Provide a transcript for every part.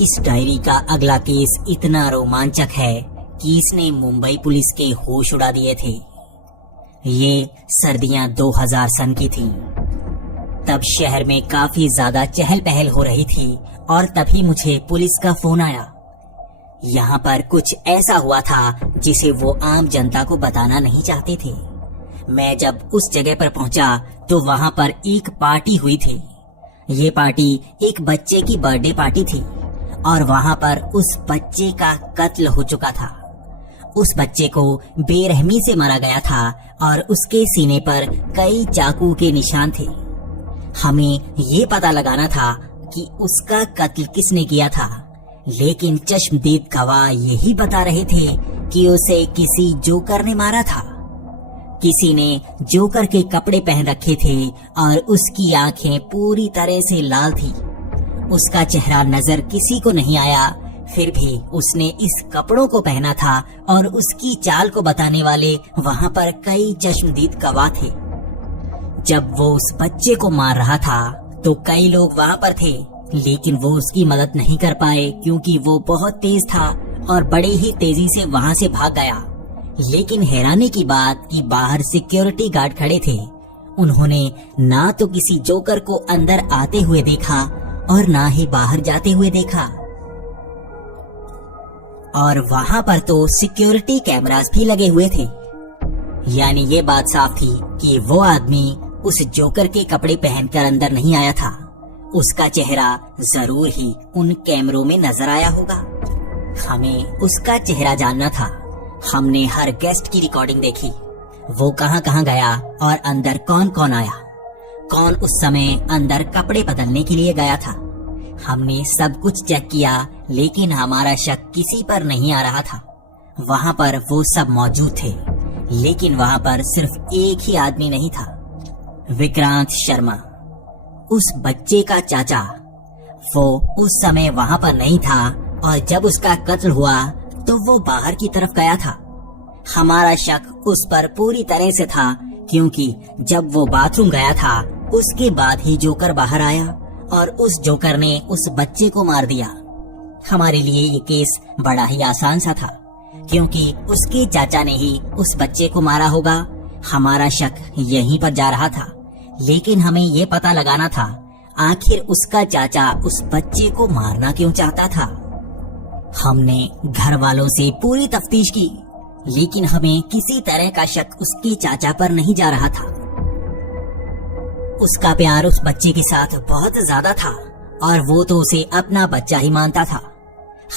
इस डायरी का अगला केस इतना रोमांचक है कि इसने मुंबई पुलिस के होश उड़ा दिए थे। ये सर्दियां 2000 सन की थीं। तब शहर में काफी ज्यादा चहल पहल हो रही थी और तभी मुझे पुलिस का फोन आया। यहाँ पर कुछ ऐसा हुआ था जिसे वो आम जनता को बताना नहीं चाहते थे। मैं जब उस जगह पर पहुंचा तो वहाँ पर एक पार्टी हुई थी। ये पार्टी एक बच्चे की बर्थडे पार्टी थी और वहाँ पर उस बच्चे का कत्ल हो चुका था। उस बच्चे को बेरहमी से मारा गया था और उसके सीने पर कई चाकू के निशान थे। हमें ये पता लगाना था कि उसका कत्ल किसने किया था, लेकिन चश्मदीद गवाह यही बता रहे थे कि उसे किसी जोकर ने मारा था। किसी ने जोकर के कपड़े पहन रखे थे और उसकी आंखें पूरी तरह से लाल थी। उसका चेहरा नजर किसी को नहीं आया, फिर भी उसने इस कपड़ों को पहना था और उसकी चाल को बताने वाले वहाँ पर कई चश्मदीद गवाह थे। जब वो उस बच्चे को मार रहा था तो कई लोग वहाँ पर थे, लेकिन वो उसकी मदद नहीं कर पाए क्योंकि वो बहुत तेज था और बड़े ही तेजी से वहाँ से भाग गया। लेकिन हैरानी की बात कि बाहर सिक्योरिटी गार्ड खड़े थे। उन्होंने ना तो किसी जोकर को अंदर आते हुए देखा और ना ही बाहर जाते हुए देखा। और वहाँ पर तो सिक्योरिटी कैमरास भी लगे हुए थे। यानी ये बात साफ थी कि वो आदमी उस जोकर के कपड़े पहनकर अंदर नहीं आया था। उसका चेहरा जरूर ही उन कैमरों में नजर आया होगा। हमें उसका चेहरा जानना था। हमने हर गेस्ट की रिकॉर्डिंग देखी, वो कहाँ कहाँ गया और अंदर कौन कौन आया, कौन उस समय अंदर कपड़े बदलने के लिए गया था। हमने सब कुछ चेक किया, लेकिन हमारा शक किसी पर नहीं आ रहा था। वहाँ पर वो सब मौजूद थे, लेकिन वहाँ पर सिर्फ एक ही आदमी नहीं था, विक्रांत शर्मा, उस बच्चे का चाचा। वो उस समय वहाँ पर नहीं था और जब उसका कत्ल हुआ तो वो बाहर की तरफ गया था। हमारा शक उस पर पूरी तरह से था क्योंकि जब वो बाथरूम गया था उसके बाद ही जोकर बाहर आया और उस जोकर ने उस बच्चे को मार दिया। हमारे लिए ये केस बड़ा ही आसान सा था क्योंकि उसके चाचा ने ही उस बच्चे को मारा होगा। हमारा शक यहीं पर जा रहा था, लेकिन हमें ये पता लगाना था आखिर उसका चाचा उस बच्चे को मारना क्यों चाहता था। हमने घर वालों से पूरी तफ्तीश की, लेकिन हमें किसी तरह का शक उसके चाचा पर नहीं जा रहा था। उसका प्यार उस बच्चे के साथ बहुत ज्यादा था और वो तो उसे अपना बच्चा ही मानता था।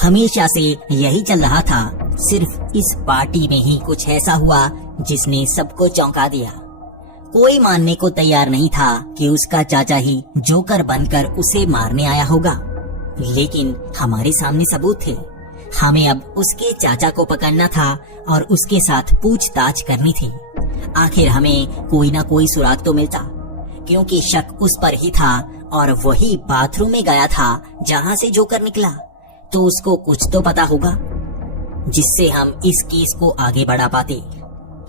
हमेशा से यही चल रहा था। सिर्फ इस पार्टी में ही कुछ ऐसा हुआ जिसने सबको चौंका दिया। कोई मानने को तैयार नहीं था कि उसका चाचा ही जोकर बनकर उसे मारने आया होगा, लेकिन हमारे सामने सबूत थे। हमें अब उसके चाचा को पकड़ना था और उसके साथ पूछताछ करनी थी। आखिर हमें कोई ना कोई सुराग तो मिलता, क्योंकि शक उस पर ही था और वही बाथरूम में गया था जहाँ से जोकर निकला, तो उसको कुछ तो पता होगा जिससे हम इस केस को आगे बढ़ा पाते।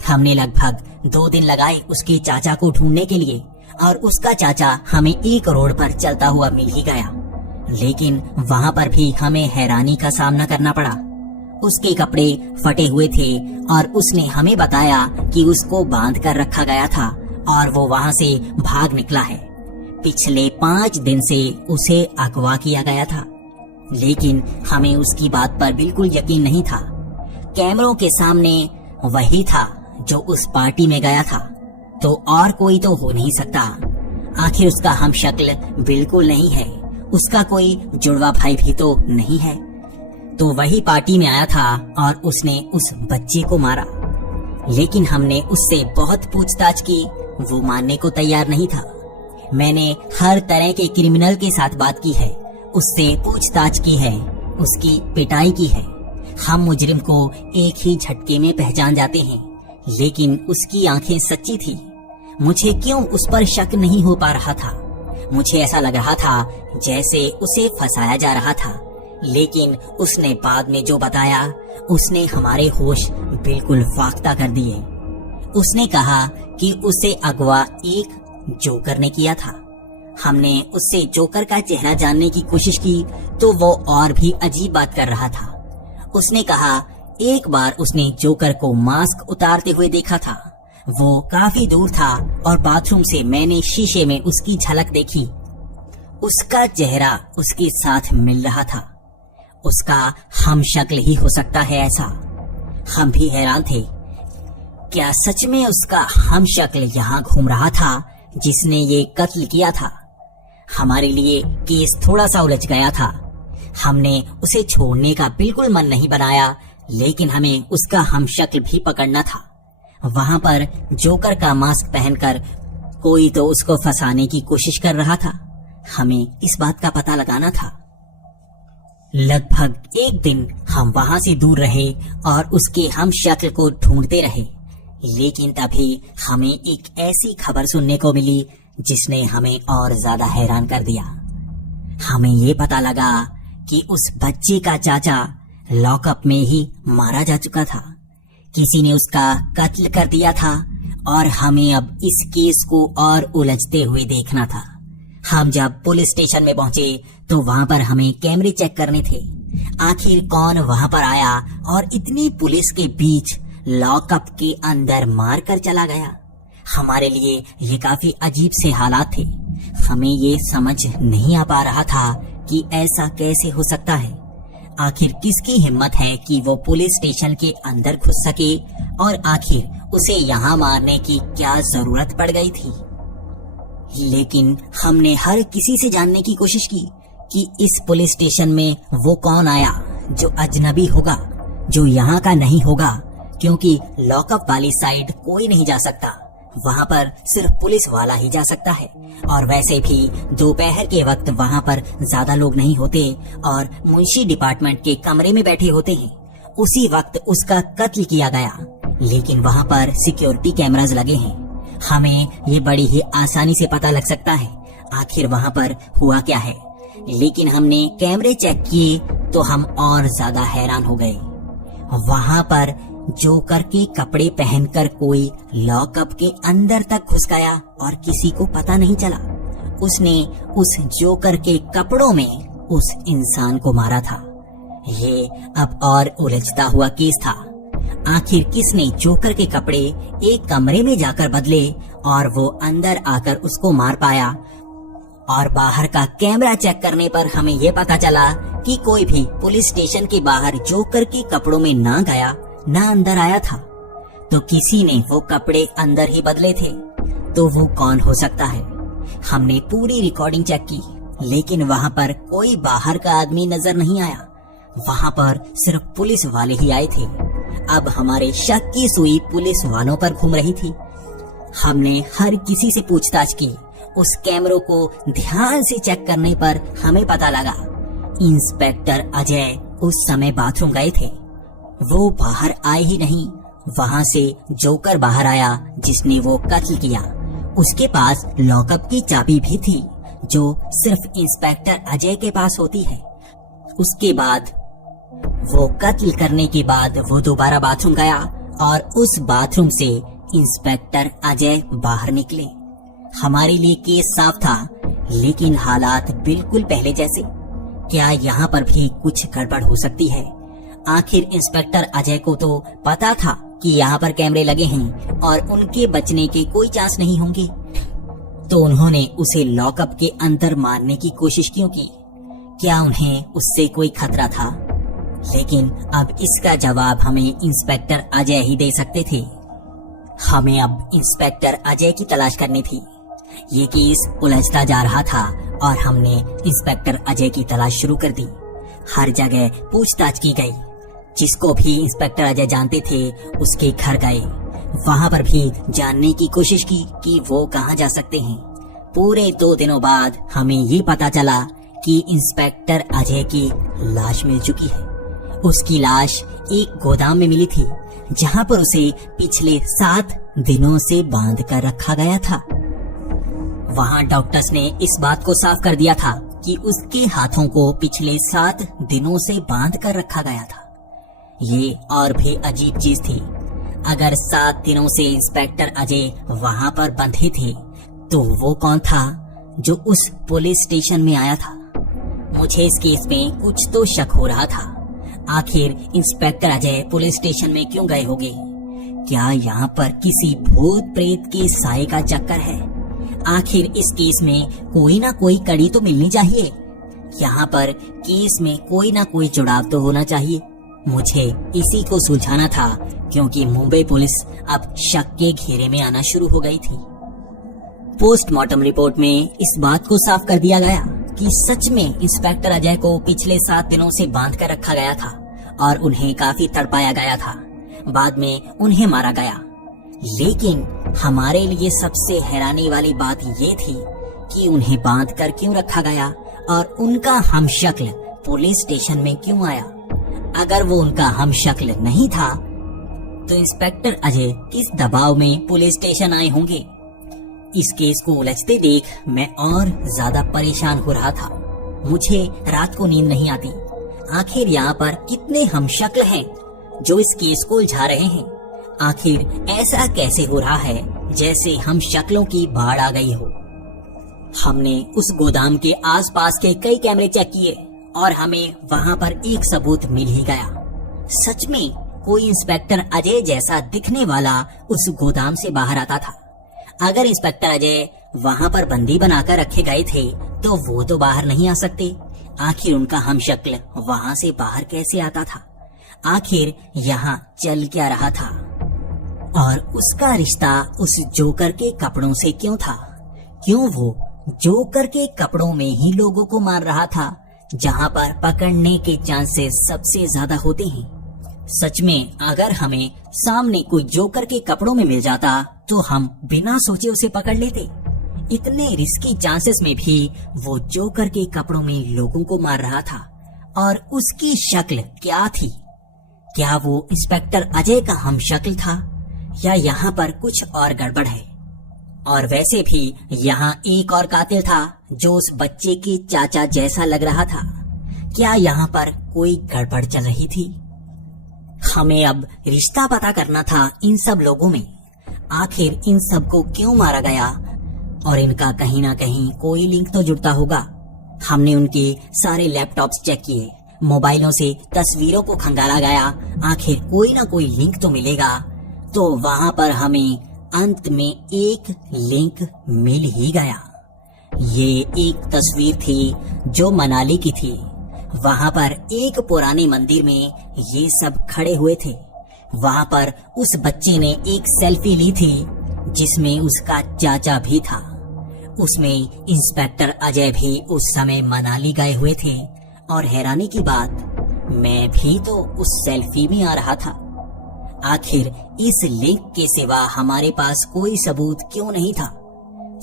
हमने लगभग 2 दिन लगाए उसके चाचा को ढूंढने के लिए और उसका चाचा हमें एक रोड पर चलता हुआ मिल ही गया, लेकिन वहाँ पर भी हमें हैरानी का सामना करना पड़ा। उसके कपड़े फटे हुए थे और उसने हमें बताया कि उसको बांध कर रखा गया था और वो वहाँ से भाग निकला है। पिछले 5 दिन से उसे अगवा किया गया था, लेकिन हमें उसकी बात पर बिल्कुल यकीन नहीं था। कैमरों के सामने वही था जो उस पार्टी में गया था, तो और कोई तो हो नहीं सकता। आखिर उसका हम शक्ल बिल्कुल नहीं है, उसका कोई जुड़वा भाई भी तो नहीं है, तो वही पार्टी में आया था और उसने उस बच्चे को मारा। लेकिन हमने उससे बहुत पूछताछ की, वो मानने को तैयार नहीं था। मैंने हर तरह के क्रिमिनल के साथ बात की है, उससे पूछताछ की है, उसकी पिटाई की है। हम मुजरिम को एक ही झटके में पहचान जाते हैं, लेकिन उसकी आंखें सच्ची थी। मुझे क्यों उस पर शक नहीं हो पा रहा था। मुझे ऐसा लग रहा था जैसे उसे फंसाया जा रहा था, लेकिन उसने बाद में जो बताया उसने हमारे होश बिल्कुल फाख्ता कर दिए। उसने कहा कि उसे अगवा एक जोकर ने किया था। हमने उससे जोकर का चेहरा जानने की कोशिश की तो वो और भी अजीब बात कर रहा था। उसने कहा एक बार उसने जोकर को मास्क उतारते हुए देखा था। वो काफी दूर था और बाथरूम से मैंने शीशे में उसकी झलक देखी। उसका चेहरा उसके साथ मिल रहा था। उसका हम शक्ल ही हो सकता है ऐसा। हम भी हैरान थे, क्या सच में उसका हम शक्ल यहाँ घूम रहा था जिसने ये कत्ल किया था? हमारे लिए केस थोड़ा सा उलझ गया था। हमने उसे छोड़ने का बिल्कुल मन नहीं बनाया, लेकिन हमें उसका हम शक्ल भी पकड़ना था। वहां पर जोकर का मास्क पहनकर कोई तो उसको फंसाने की कोशिश कर रहा था। हमें इस बात का पता लगाना था। लगभग एक दिन हम वहां से दूर रहे और उसके हम शक्ल को ढूंढते रहे, लेकिन तभी हमें एक ऐसी खबर सुनने को मिली जिसने हमें और ज्यादा हैरान कर दिया। हमें ये पता लगा कि उस बच्चे का चाचा लॉकअप में ही मारा जा चुका था। किसी ने उसका कत्ल कर दिया था और हमें अब इस केस को और उलझते हुए देखना था। हम जब पुलिस स्टेशन में पहुंचे तो वहां पर हमें कैमरे चेक करने थे। आखिर कौन वहां पर आया और इतनी पुलिस के बीच लॉकअप के अंदर मार कर चला गया? हमारे लिए ये काफी अजीब से हालात थे। हमें ये समझ नहीं आ पा रहा था कि ऐसा कैसे हो सकता है। आखिर किसकी हिम्मत है कि वो पुलिस स्टेशन के अंदर घुस सके, और आखिर उसे यहाँ मारने की क्या जरूरत पड़ गई थी? लेकिन हमने हर किसी से जानने की कोशिश की कि इस पुलिस स्टेशन में वो कौन आया जो अजनबी होगा, जो यहाँ का नहीं होगा, क्योंकि लॉकअप वाली साइड कोई नहीं जा सकता। वहाँ पर सिर्फ पुलिस वाला ही जा सकता है, और वैसे भी दोपहर के वक्त वहाँ पर ज्यादा लोग नहीं होते और मुंशी डिपार्टमेंट के कमरे में बैठे होते हैं। उसी वक्त उसका कत्ल किया गया, लेकिन वहाँ पर सिक्योरिटी कैमरास लगे हैं। हमें ये बड़ी ही आसानी से पता लग सकता है आखिर वहाँ पर हुआ क्या है। लेकिन हमने कैमरे चेक किए तो हम और ज्यादा हैरान हो गए। वहाँ पर जोकर के कपड़े पहनकर कोई लॉकअप के अंदर तक घुस गया और किसी को पता नहीं चला। उसने उस जोकर के कपड़ों में उस इंसान को मारा था। ये अब और उलझता हुआ केस था। आखिर किसने जोकर के कपड़े एक कमरे में जाकर बदले और वो अंदर आकर उसको मार पाया? और बाहर का कैमरा चेक करने पर हमें ये पता चला कि कोई भी पुलिस स्टेशन के बाहर जोकर के कपड़ों में ना गया ना अंदर आया था। तो किसी ने वो कपड़े अंदर ही बदले थे। तो वो कौन हो सकता है? हमने पूरी रिकॉर्डिंग चेक की, लेकिन वहाँ पर कोई बाहर का आदमी नजर नहीं आया। वहाँ पर सिर्फ पुलिस वाले ही आए थे। अब हमारे शक की सुई पुलिस वालों पर घूम रही थी। हमने हर किसी से पूछताछ की। उस कैमरों को ध्यान से चेक करने पर हमें पता लगा इंस्पेक्टर अजय उस समय बाथरूम गए थे। वो बाहर आए ही नहीं। वहाँ से जोकर बाहर आया जिसने वो कत्ल किया। उसके पास लॉकअप की चाबी भी थी जो सिर्फ इंस्पेक्टर अजय के पास होती है। उसके बाद वो कत्ल करने के बाद वो दोबारा बाथरूम गया और उस बाथरूम से इंस्पेक्टर अजय बाहर निकले। हमारे लिए केस साफ था, लेकिन हालात बिल्कुल पहले जैसे। क्या यहाँ पर भी कुछ गड़बड़ हो सकती है? आखिर इंस्पेक्टर अजय को तो पता था कि यहाँ पर कैमरे लगे हैं और उनके बचने के कोई चांस नहीं होंगे, तो उन्होंने उसे लॉकअप के अंदर मारने की कोशिश क्यों की? क्या उन्हें उससे कोई खतरा था? लेकिन अब इसका जवाब हमें इंस्पेक्टर अजय ही दे सकते थे। हमें अब इंस्पेक्टर अजय की तलाश करनी थी। ये केस उलझता जा रहा था और हमने इंस्पेक्टर अजय की तलाश शुरू कर दी। हर जगह पूछताछ की गई। जिसको भी इंस्पेक्टर अजय जानते थे उसके घर गए। वहाँ पर भी जानने की कोशिश की कि वो कहाँ जा सकते हैं। पूरे 2 दिनों बाद हमें ये पता चला कि इंस्पेक्टर अजय की लाश मिल चुकी है। उसकी लाश एक गोदाम में मिली थी, जहाँ पर उसे पिछले 7 दिनों से बांध कर रखा गया था। वहाँ डॉक्टर्स ने इस बात को साफ कर दिया था कि उसके हाथों को पिछले 7 दिनों से बांध कर रखा गया था। ये और भी अजीब चीज थी। अगर 7 दिनों से इंस्पेक्टर अजय वहाँ पर बंधे थे, तो वो कौन था जो उस पुलिस स्टेशन में आया था। मुझे इस केस में कुछ तो शक हो रहा था। आखिर इंस्पेक्टर अजय पुलिस स्टेशन में क्यों गए होंगे? क्या यहाँ पर किसी भूत प्रेत के साए का चक्कर है? आखिर इस केस में कोई ना कोई कड़ी तो मिलनी चाहिए। यहाँ पर केस में कोई ना कोई जुड़ाव तो होना चाहिए। मुझे इसी को सुलझाना था, क्योंकि मुंबई पुलिस अब शक के घेरे में आना शुरू हो गई थी। पोस्टमार्टम रिपोर्ट में इस बात को साफ कर दिया गया कि सच में इंस्पेक्टर अजय को पिछले 7 दिनों से बांध कर रखा गया था और उन्हें काफी तड़पाया गया था। बाद में उन्हें मारा गया। लेकिन हमारे लिए सबसे हैरानी वाली बात ये थी कि उन्हें बांध कर क्यों रखा गया और उनका हमशक्ल पुलिस स्टेशन में क्यों आया। अगर वो उनका हमशक्ल नहीं था तो इंस्पेक्टर अजय किस दबाव में पुलिस स्टेशन आए होंगे? इस केस को उलझते देख मैं और ज्यादा परेशान हो रहा था। मुझे रात को नींद नहीं आती। आखिर यहाँ पर कितने हमशक्ल हैं जो इस केस को उलझा रहे हैं? आखिर ऐसा कैसे हो रहा है जैसे हम शक्लों की बाढ़ आ गई हो? हमने उस गोदाम के आसपास के कई कैमरे चेक किए और हमें वहाँ पर एक सबूत मिल ही गया। सच में कोई इंस्पेक्टर अजय जैसा दिखने वाला उस गोदाम से बाहर आता था। अगर इंस्पेक्टर अजय वहाँ पर बंदी बनाकर रखे गए थे तो वो तो बाहर नहीं आ सकते। आखिर उनका हमशक्ल वहाँ से बाहर कैसे आता था? आखिर यहाँ चल क्या रहा था? और उसका रिश्ता उस जोकर के कपड़ों से क्यों था? क्यों वो जोकर के कपड़ों में ही लोगों को मार रहा था, जहाँ पर पकड़ने के चांसेस सबसे ज्यादा होते हैं? सच में अगर हमें सामने कोई जोकर के कपड़ों में मिल जाता तो हम बिना सोचे उसे पकड़ लेते। इतने रिस्की चांसेस में भी वो जोकर के कपड़ों में लोगों को मार रहा था। और उसकी शक्ल क्या थी? क्या वो इंस्पेक्टर अजय का हमशक्ल था या यहाँ पर कुछ और गड़बड़ है? और वैसे भी यहाँ एक और कातिल था जो उस बच्चे के चाचा जैसा लग रहा था। क्या यहाँ पर कोई गड़बड़ चल रही थी? हमें अब रिश्ता पता करना था इन सब लोगों में। आखिर इन सबको क्यों मारा गया और इनका कहीं ना कहीं कोई लिंक तो जुड़ता होगा। हमने उनके सारे लैपटॉप्स चेक किए, मोबाइलों से तस्वीरों को खंगाला गया। आखिर कोई ना कोई लिंक तो मिलेगा। तो वहां पर हमें अंत में एक लिंक मिल ही गया। ये एक तस्वीर थी जो मनाली की थी। वहां पर एक पुराने मंदिर में ये सब खड़े हुए थे। वहां पर उस बच्चे ने एक सेल्फी ली थी जिसमें उसका चाचा भी था। उसमें इंस्पेक्टर अजय भी उस समय मनाली गए हुए थे। और हैरानी की बात, मैं भी तो उस सेल्फी में आ रहा था। आखिर इस लिंक के सिवा हमारे पास कोई सबूत क्यों नहीं था?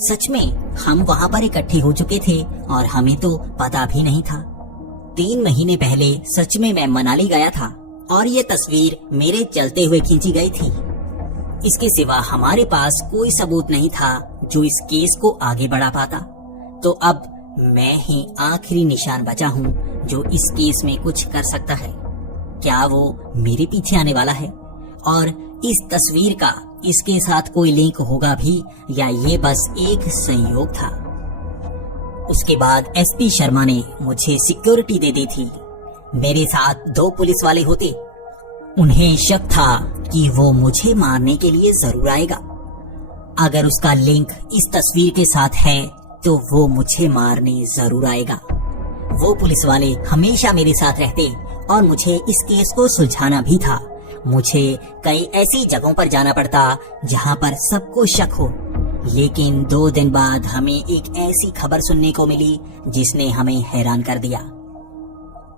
सच में हम वहां पर इकट्ठे हो चुके थे और हमें तो पता भी नहीं था। 3 महीने पहले सच में मैं मनाली गया था और ये तस्वीर मेरे चलते हुए खींची गई थी। इसके सिवा हमारे पास कोई सबूत नहीं था जो इस केस को आगे बढ़ा पाता। तो अब मैं ही आखिरी निशान बचा हूँ जो इस केस में कुछ कर सकता है। क्या वो मेरे पीछे आने वाला है? और इस तस्वीर का इसके साथ कोई लिंक होगा भी या ये बस एक संयोग था? उसके बाद एसपी शर्मा ने मुझे सिक्योरिटी दे दी थी। मेरे साथ 2 पुलिस वाले होते। उन्हें शक था कि वो मुझे मारने के लिए जरूर आएगा। अगर उसका लिंक इस तस्वीर के साथ है तो वो मुझे मारने जरूर आएगा। वो पुलिस वाले हमेशा मेरे साथ रहते और मुझे इस केस को सुलझाना भी था। मुझे कई ऐसी जगहों पर जाना पड़ता जहाँ पर सबको शक हो। लेकिन 2 दिन बाद हमें एक ऐसी खबर सुनने को मिली जिसने हमें हैरान कर दिया।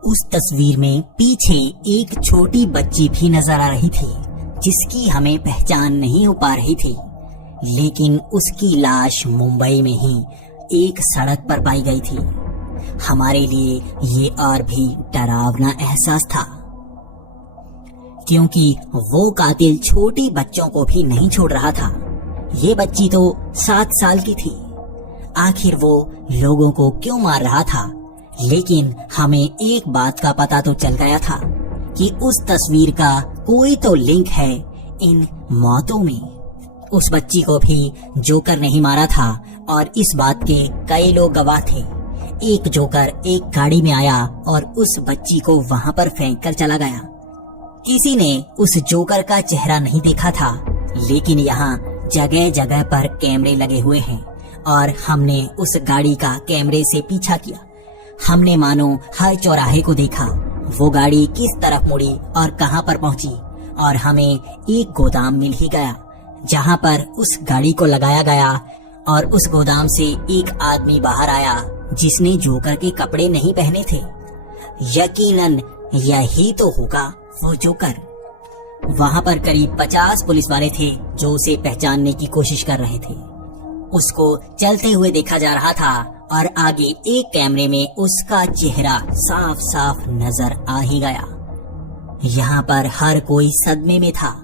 उस तस्वीर में पीछे एक छोटी बच्ची भी नजर आ रही थी जिसकी हमें पहचान नहीं हो पा रही थी। लेकिन उसकी लाश मुंबई में ही एक सड़क पर पाई गई थी। हमारे लिए ये और भी डरावना एहसास था, क्योंकि वो कातिल छोटी बच्चों को भी नहीं छोड़ रहा था। ये बच्ची तो 7 साल की थी। आखिर वो लोगों को क्यों मार रहा था? लेकिन हमें एक बात का पता तो चल गया था कि उस तस्वीर का कोई तो लिंक है इन मौतों में। उस बच्ची को भी जोकर नहीं मारा था, और इस बात के कई लोग गवाह थे। एक जोकर एक गाड़ी में आया और उस बच्ची को वहां पर फेंक कर चला गया। किसी ने उस जोकर का चेहरा नहीं देखा था, लेकिन यहाँ जगह जगह पर कैमरे लगे हुए हैं और हमने उस गाड़ी का कैमरे से पीछा किया। हमने मानो हर चौराहे को देखा, वो गाड़ी किस तरफ मुड़ी और कहां पर पहुंची, और हमें एक गोदाम मिल ही गया जहां पर उस गाड़ी को लगाया गया। और उस गोदाम से एक आदमी बाहर आया जिसने जोकर के कपड़े नहीं पहने थे। यकीनन यही तो होगा वो जोकर। वहां पर करीब 50 पुलिस वाले थे जो उसे पहचानने की कोशिश कर रहे थे। उसको चलते हुए देखा जा रहा था और आगे एक कैमरे में उसका चेहरा साफ साफ नजर आ ही गया। यहाँ पर हर कोई सदमे में था,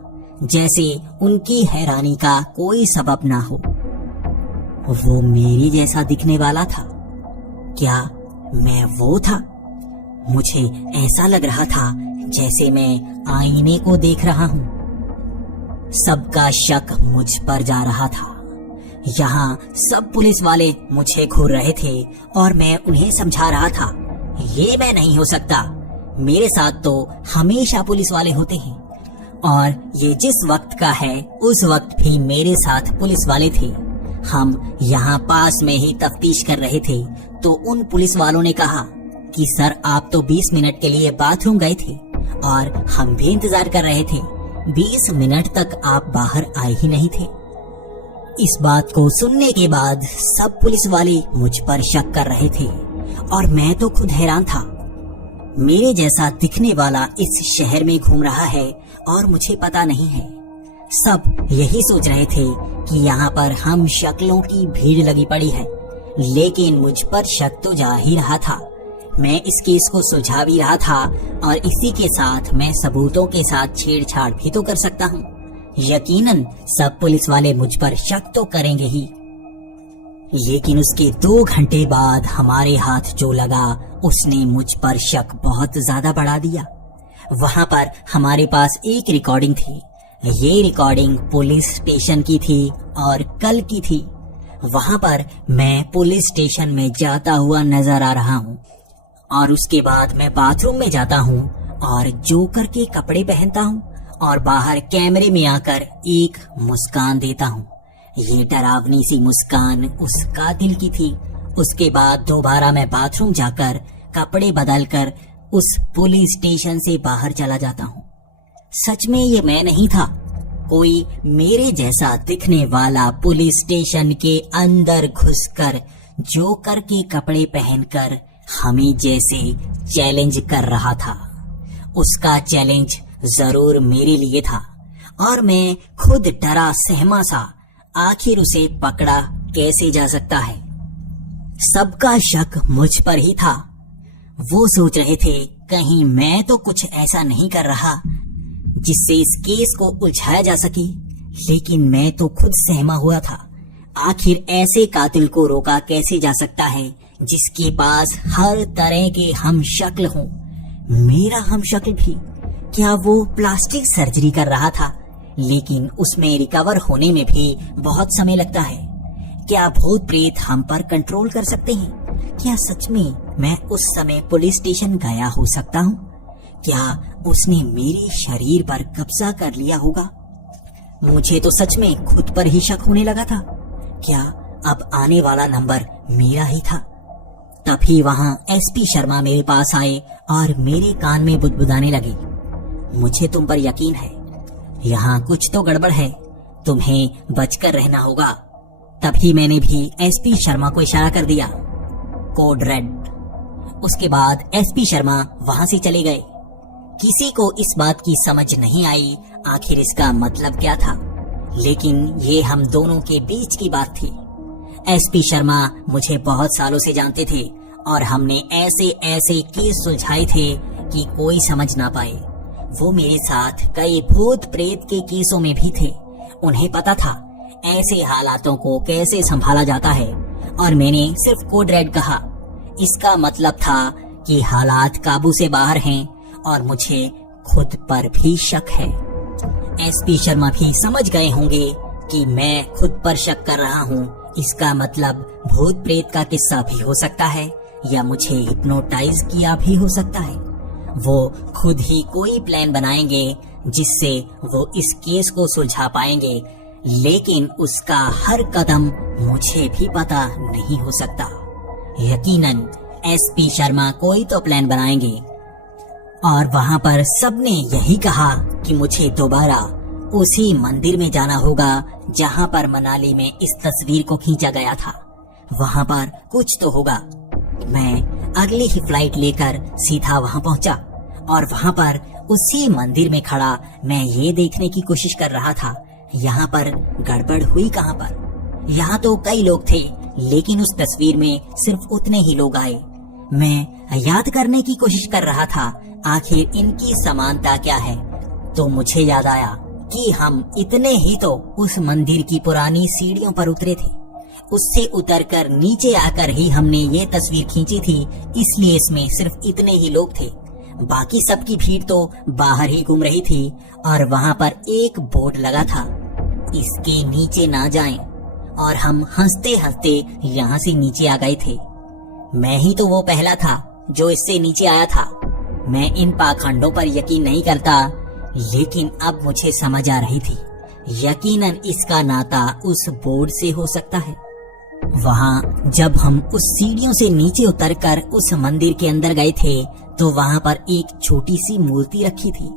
जैसे उनकी हैरानी का कोई सबब ना हो। वो मेरी जैसा दिखने वाला था। क्या मैं वो था? मुझे ऐसा लग रहा था जैसे मैं आईने को देख रहा हूँ। सबका शक मुझ पर जा रहा था। यहाँ सब पुलिस वाले मुझे घूर रहे थे और मैं उन्हें समझा रहा था, ये मैं नहीं हो सकता, मेरे साथ तो हमेशा पुलिस वाले होते हैं और ये जिस वक्त का है उस वक्त भी मेरे साथ पुलिस वाले थे। हम यहाँ पास में ही तफ्तीश कर रहे थे तो उन पुलिस वालों ने कहा कि सर आप तो 20 मिनट के लिए बाथरूम गए थे और हम भी इंतजार कर रहे थे। 20 मिनट तक आप बाहर आए ही नहीं थे। इस बात को सुनने के बाद सब पुलिस वाले मुझ पर शक कर रहे थे और मैं तो खुद हैरान था। मेरे जैसा दिखने वाला इस शहर में घूम रहा है और मुझे पता नहीं है। सब यही सोच रहे थे कि यहाँ पर हम शक्लों की भीड़ लगी पड़ी है, लेकिन मुझ पर शक तो जा ही रहा था। मैं इस केस को सुलझा भी रहा था और इसी के साथ मैं सबूतों के साथ छेड़छाड़ भी तो कर सकता हूँ। यकीनन सब पुलिस वाले मुझ पर शक तो करेंगे ही। लेकिन उसके 2 घंटे बाद हमारे हाथ जो लगा उसने मुझ पर शक बहुत ज्यादा बढ़ा दिया। वहां पर हमारे पास एक रिकॉर्डिंग थी। ये रिकॉर्डिंग पुलिस स्टेशन की थी और कल की थी। वहां पर मैं पुलिस स्टेशन में जाता हुआ नजर आ रहा हूँ और उसके बाद मैं बाथरूम में जाता हूँ और जोकर के कपड़े पहनता हूँ और बाहर कैमरे में आकर एक मुस्कान देता हूँ। ये डरावनी सी मुस्कान उस कातिल की थी। उसके बाद दोबारा मैं बाथरूम जाकर कपड़े बदलकर उस पुलिस स्टेशन से बाहर चला जाता हूँ। सच में ये मैं नहीं था। कोई मेरे जैसा दिखने वाला पुलिस स्टेशन के अंदर घुसकर जोकर के कपड़े पहनकर हमें जैसे चैलेंज कर रहा था। उसका चैलेंज जरूर मेरे लिए था और मैं खुद डरा सहमा सा आखिर उसे पकड़ा कैसे जा सकता है। सबका शक मुझ पर ही था। वो सोच रहे थे कहीं मैं तो कुछ ऐसा नहीं कर रहा जिससे इस केस को उलझाया जा सके, लेकिन मैं तो खुद सहमा हुआ था। आखिर ऐसे कातिल को रोका कैसे जा सकता है जिसके पास हर तरह के हम शक्ल हों। मेरा हम शक्ल भी। क्या वो प्लास्टिक सर्जरी कर रहा था, लेकिन उसमें रिकवर होने में भी बहुत समय लगता है। क्या भूत प्रेत हम पर कंट्रोल कर सकते हैं? क्या सच में मैं उस समय पुलिस स्टेशन गया हो सकता हूँ? क्या उसने मेरे शरीर पर कब्जा कर लिया होगा? मुझे तो सच में खुद पर ही शक होने लगा था। क्या अब आने वाला नंबर मेरा ही था? तभी वहाँ एसपी शर्मा मेरे पास आए और मेरे कान में बुदबुदाने लगे, मुझे तुम पर यकीन है, यहाँ कुछ तो गड़बड़ है, तुम्हें बचकर रहना होगा। तभी मैंने भी एसपी शर्मा को इशारा कर दिया, कोड रेड। उसके बाद एसपी शर्मा वहां से चले गए। किसी को इस बात की समझ नहीं आई आखिर इसका मतलब क्या था, लेकिन ये हम दोनों के बीच की बात थी। एसपी शर्मा मुझे बहुत सालों से जानते थे और हमने ऐसे ऐसे केस सुलझाए थे कि कोई समझ ना पाए। वो मेरे साथ कई भूत प्रेत के केसों में भी थे। उन्हें पता था ऐसे हालातों को कैसे संभाला जाता है और मैंने सिर्फ कोड रेड कहा। इसका मतलब था कि हालात काबू से बाहर हैं और मुझे खुद पर भी शक है। एसपी शर्मा भी समझ गए होंगे कि मैं खुद पर शक कर रहा हूँ, इसका मतलब भूत प्रेत का किस्सा भी हो सकता है या मुझे हिप्नोटाइज किया भी हो सकता है। वो खुद ही कोई प्लान बनाएंगे जिससे वो इस केस को सुलझा पाएंगे, लेकिन उसका हर कदम मुझे भी पता नहीं हो सकता। यकीनन एसपी शर्मा कोई तो प्लान बनाएंगे। और वहां पर सबने यही कहा कि मुझे दोबारा उसी मंदिर में जाना होगा जहां पर मनाली में इस तस्वीर को खींचा गया था। वहां पर कुछ तो होगा। मैं अगली ही फ्लाइट लेकर सीधा वहां पहुंचा और वहां पर उसी मंदिर में खड़ा मैं ये देखने की कोशिश कर रहा था यहाँ पर गड़बड़ हुई कहाँ पर। यहाँ तो कई लोग थे, लेकिन उस तस्वीर में सिर्फ उतने ही लोग आए। मैं याद करने की कोशिश कर रहा था आखिर इनकी समानता क्या है, तो मुझे याद आया कि हम इतने ही तो उस मंदिर की पुरानी सीढ़ियों पर उतरे थे। उससे उतरकर नीचे आकर ही हमने ये तस्वीर खींची थी, इसलिए इसमें सिर्फ इतने ही लोग थे। बाकी सबकी भीड़ तो बाहर ही घूम रही थी और वहाँ पर एक बोर्ड लगा था, इसके नीचे ना जाएं। और हम हंसते हंसते यहाँ से नीचे आ गए थे। मैं ही तो वो पहला था जो इससे नीचे आया था। मैं इन पाखंडों पर यकीन नहीं करता, लेकिन अब मुझे समझ आ रही थी, यकीनन इसका नाता उस बोर्ड से हो सकता है। वहाँ जब हम उस सीढ़ियों से नीचे उतरकर उस मंदिर के अंदर गए थे, तो वहाँ पर एक छोटी सी मूर्ति रखी थी।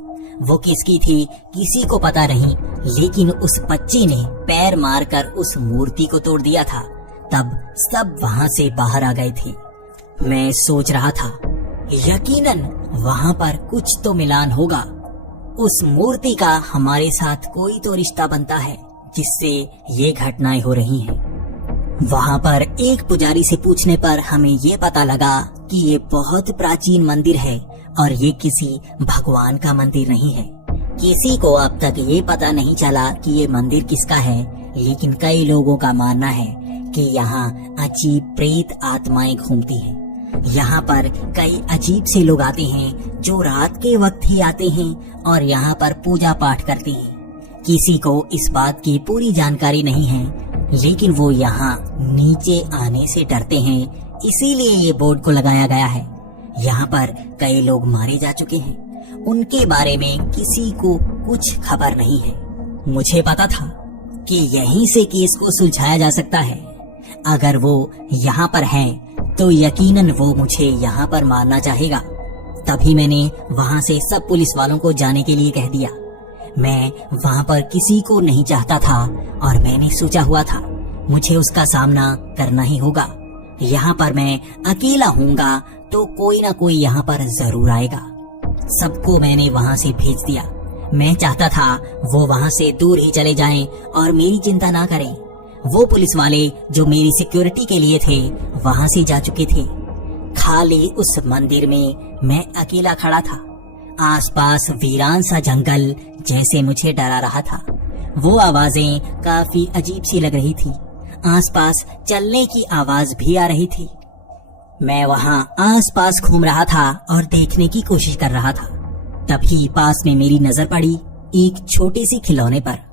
वो किसकी थी किसी को पता नहीं, लेकिन उस बच्चे ने पैर मारकर उस मूर्ति को तोड़ दिया था। तब सब वहाँ से बाहर आ गए थे। मैं सोच रहा था यकीनन वहाँ पर कुछ तो मिलान होगा। उस मूर्ति का हमारे साथ कोई तो रिश्ता बनता है जिससे ये घटनाएं हो रही हैं। वहाँ पर एक पुजारी से पूछने पर हमें ये पता लगा कि ये बहुत प्राचीन मंदिर है और ये किसी भगवान का मंदिर नहीं है। किसी को अब तक ये पता नहीं चला कि ये मंदिर किसका है, लेकिन कई लोगों का मानना है कि यहाँ अजीब प्रेत आत्माएं घूमती हैं। यहाँ पर कई अजीब से लोग आते हैं जो रात के वक्त ही आते हैं और यहाँ पर पूजा पाठ करते हैं। किसी को इस बात की पूरी जानकारी नहीं है, लेकिन वो यहाँ नीचे आने से डरते हैं, इसीलिए ये बोर्ड को लगाया गया है। यहाँ पर कई लोग मारे जा चुके हैं, उनके बारे में किसी को कुछ खबर नहीं है। मुझे पता था कि यहीं से केस को सुलझाया जा सकता है। अगर वो यहाँ पर है तो यकीनन वो मुझे यहाँ पर मारना चाहेगा। तभी मैंने वहाँ से सब पुलिस वालों को जाने के लिए कह दिया। मैं वहाँ पर किसी को नहीं चाहता था और मैंने सोचा हुआ था मुझे उसका सामना करना ही होगा। यहाँ पर मैं अकेला हूँगा तो कोई ना कोई यहाँ पर जरूर आएगा। सबको मैंने वहाँ से भेज दिया। मैं चाहता था वो वहाँ से दूर ही चले जाएं और मेरी चिंता ना करें। वो पुलिस वाले जो मेरी सिक्योरिटी के लिए थे वहाँ से जा चुके थे। खाली उस मंदिर में मैं अकेला खड़ा था। आसपास वीरान सा जंगल जैसे मुझे डरा रहा था। वो आवाजें काफी अजीब सी लग रही थी। आसपास चलने की आवाज भी आ रही थी। मैं वहाँ आसपास घूम रहा था और देखने की कोशिश कर रहा था। तभी पास में मेरी नजर पड़ी एक छोटे सी खिलौने पर।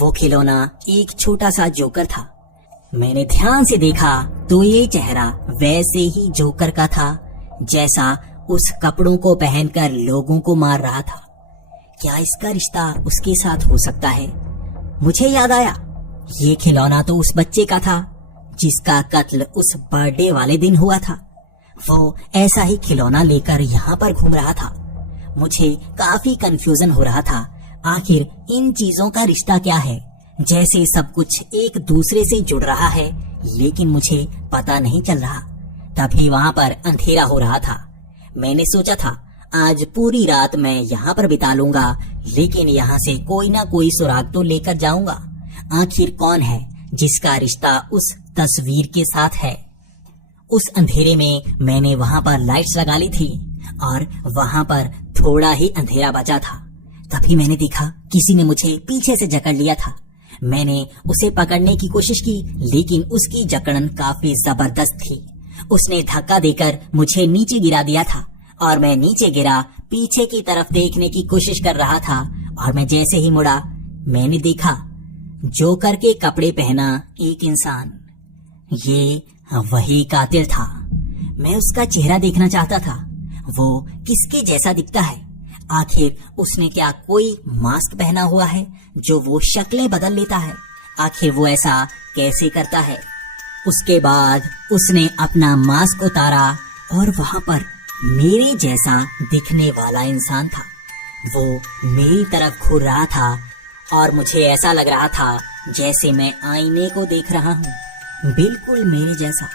वो खिलौना एक छोटा सा जोकर था। मैंने ध्यान से देखा तो ये चेहरा वैसे ही जोकर का था जैसा उस कपड़ों को पहनकर लोगों को मार रहा था। क्या इसका रिश्ता उसके साथ हो सकता है? मुझे याद आया, ये खिलौना तो उस बच्चे का था जिसका कत्ल उस बर्थडे वाले दिन हुआ था। वो ऐसा ही खिलौना लेकर यहाँ पर घूम रहा था। मुझे काफी कंफ्यूजन हो रहा था, आखिर इन चीजों का रिश्ता क्या है। जैसे सब कुछ एक दूसरे से जुड़ रहा है, लेकिन मुझे पता नहीं चल रहा। तभी वहाँ पर अंधेरा हो रहा था। मैंने सोचा था आज पूरी रात मैं यहाँ पर बिता लूंगा, लेकिन यहाँ से कोई ना कोई सुराग तो लेकर जाऊंगा। आखिर कौन है जिसका रिश्ता उस तस्वीर के साथ है। उस अंधेरे में मैंने वहाँ पर लाइट्स लगा ली थी और वहाँ पर थोड़ा ही अंधेरा बचा था। तभी मैंने देखा किसी ने मुझे पीछे से जकड़ लिया था। मैंने उसे पकड़ने की कोशिश की, लेकिन उसकी जकड़न काफी जबरदस्त थी। उसने धक्का देकर मुझे नीचे गिरा दिया था और मैं नीचे गिरा, पीछे की तरफ देखने की कोशिश कर रहा था। और मैं जैसे ही मुड़ा, मैंने देखा जोकर के कपड़े पहना एक इंसान ये वही कातिल था। मैं उसका चेहरा देखना चाहता था। वो किसके जैसा दिखता है? आखिर उसने क्या कोई मास्क पहना हुआ है जो वो शक्लें बदल लेता है? आखिर वो ऐसा कैसे करता है? उसके बाद उसने अपना मास्क उतारा और वहां पर मेरे जैसा दिखने वाला इंसान था। वो मेरी तरफ घूर रहा था और मुझे ऐसा लग रहा था जैसे मैं आईने को देख रहा हूँ, बिल्कुल मेरे जैसा।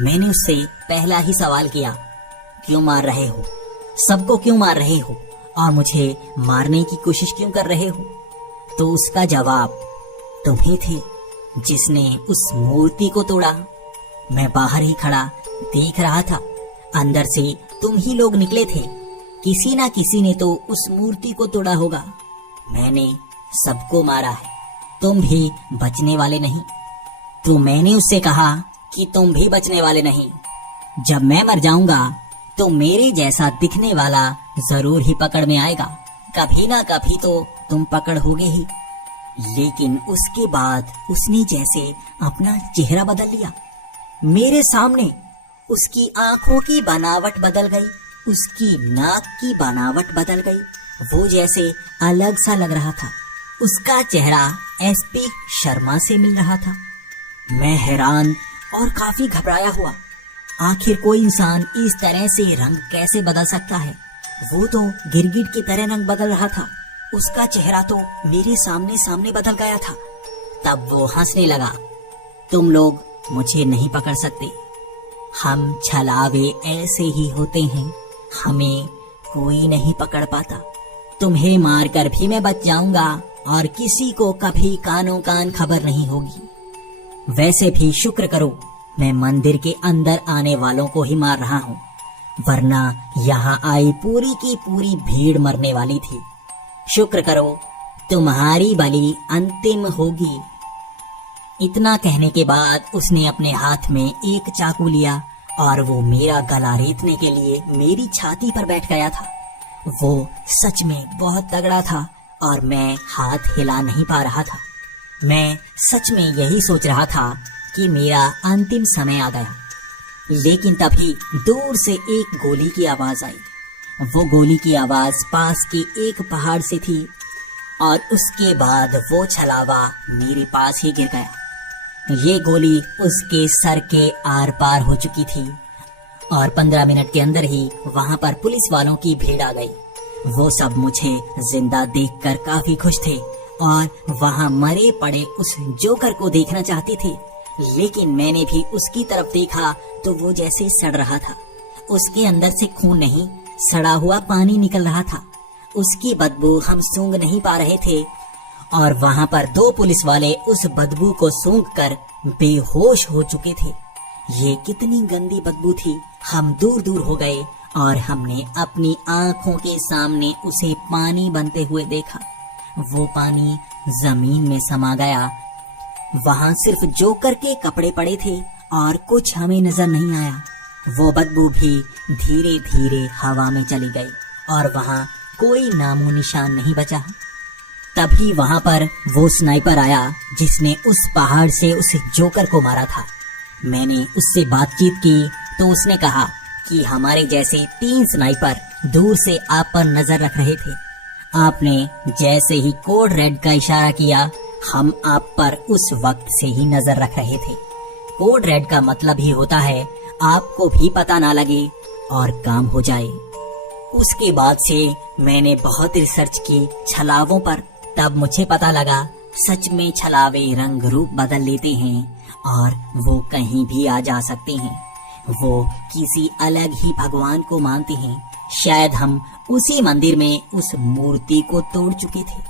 मैंने उससे पहला ही सवाल किया, क्यों मार रहे हो? सबको क्यों मार रहे हो? और मुझे मारने की कोशिश क्यों कर रहे हो? तो उसका जवाब, तुम ही थे जिसने उस मूर्ति को तोड़ा। मैं बाहर ही खड़ा देख रहा था। अंदर से तुम ही लोग निकले थे। किसी ना किसी ने तो उस मूर्ति को तोड़ा होगा। मैंने सबको मारा है, तुम भी बचने वाले नहीं। तो मैंने उससे कहा कि तुम भी बचने वाले नहीं। जब मैं मर जाऊंगा तो मेरे जैसा दिखने वाला जरूर ही पकड़ में आएगा। कभी ना कभी तो तुम पकड़ होगे ही। लेकिन उसके बाद उसने जैसे अपना चेहरा बदल लिया। मेरे सामने उसकी आंखों की बनावट बदल गई, उसकी नाक की बनावट बदल गई। वो जैसे अलग सा लग रहा था। उसका चेहरा एसपी शर्मा से मिल रहा था। मैं हैरान और काफी घबराया हुआ। आखिर कोई इंसान इस तरह से रंग कैसे बदल सकता है? वो तो गिरगिट की तरह रंग बदल रहा था। उसका चेहरा तो मेरे सामने सामने बदल गया था। तब वो हंसने लगा, तुम लोग मुझे नहीं पकड़ सकते। हम छलावे ऐसे ही होते हैं, हमें कोई नहीं पकड़ पाता। तुम्हें मारकर भी मैं बच जाऊंगा और किसी को कभी कानों कान खबर नहीं होगी। वैसे भी शुक्र करो मैं मंदिर के अंदर आने वालों को ही मार रहा हूँ, वरना यहाँ आई पूरी की पूरी भीड़ मरने वाली थी। शुक्र करो तुम्हारी बलि अंतिम होगी। इतना कहने के बाद उसने अपने हाथ में एक चाकू लिया और वो मेरा गला रेतने के लिए मेरी छाती पर बैठ गया था। वो सच में बहुत तगड़ा था और मैं हाथ हिला नहीं पा रहा था। मैं सच में यही सोच रहा था कि मेरा अंतिम समय आ गया। लेकिन तभी दूर से एक गोली की आवाज आई। वो गोली की आवाज पास के एक पहाड़ से थी और उसके बाद वो छलावा मेरे पास ही गिर गया। ये गोली उसके सर के आर पार हो चुकी थी और 15 मिनट के अंदर ही वहां पर पुलिस वालों की भीड़ आ गई। वो सब मुझे जिंदा देखकर काफी खुश थे और वहां मरे पड़े उस जोकर को देखना चाहते थे। लेकिन मैंने भी उसकी तरफ देखा तो वो जैसे सड़ रहा था। उसके अंदर से खून नहीं, सड़ा हुआ पानी निकल रहा था। उसकी बदबू हम सूंघ नहीं पा रहे थे और वहां पर 2 पुलिस वाले उस बदबू को सूंघकर बेहोश हो चुके थे। ये कितनी गंदी बदबू थी। हम दूर दूर हो गए और हमने अपनी आंखों के सामने उसे पानी बनते हुए देखा। वो पानी जमीन में समा गया। वहां सिर्फ जोकर के कपड़े पड़े थे और कुछ हमें नजर नहीं आया। वो बदबू भी धीरे धीरे हवा में चली गई और वहां कोई नामो निशान नहीं बचा। तभी वहां पर वो स्नाइपर आया जिसने उस पहाड़ से उस जोकर को मारा था। मैंने उससे बातचीत की तो उसने कहा कि हमारे जैसे 3 स्नाइपर दूर से आप पर नजर रख रहे थे। आपने जैसे ही कोड रेड का इशारा किया, हम आप पर उस वक्त से ही नजर रख रहे थे। कोड रेड का मतलब ही होता है आपको भी पता ना लगे और काम हो जाए। उसके बाद से मैंने बहुत रिसर्च की छलावों पर। तब मुझे पता लगा सच में छलावे रंग रूप बदल लेते हैं और वो कहीं भी आ जा सकते हैं। वो किसी अलग ही भगवान को मानते हैं। शायद हम उसी मंदिर में उस मूर्ति को तोड़ चुके थे।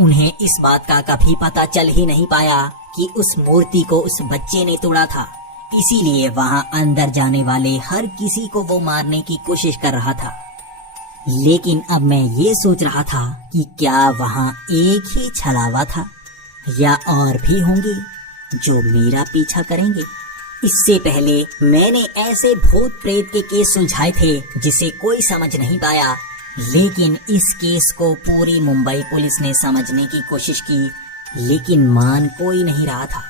उन्हें इस बात का कभी पता चल ही नहीं पाया कि उस मूर्ति को उस बच्चे ने तोड़ा था। इसीलिए वहां अंदर जाने वाले हर किसी को वो मारने की कोशिश कर रहा था। लेकिन अब मैं ये सोच रहा था कि क्या वहां एक ही छलावा था या और भी होंगे जो मेरा पीछा करेंगे। इससे पहले मैंने ऐसे भूत प्रेत के केस सुलझाए थे जिसे कोई समझ नहीं पाया। लेकिन इस केस को पूरी मुंबई पुलिस ने समझने की कोशिश की, लेकिन मान कोई नहीं रहा था।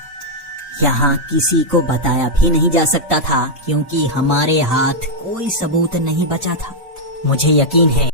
यहाँ किसी को बताया भी नहीं जा सकता था क्योंकि हमारे हाथ कोई सबूत नहीं बचा था। मुझे यकीन है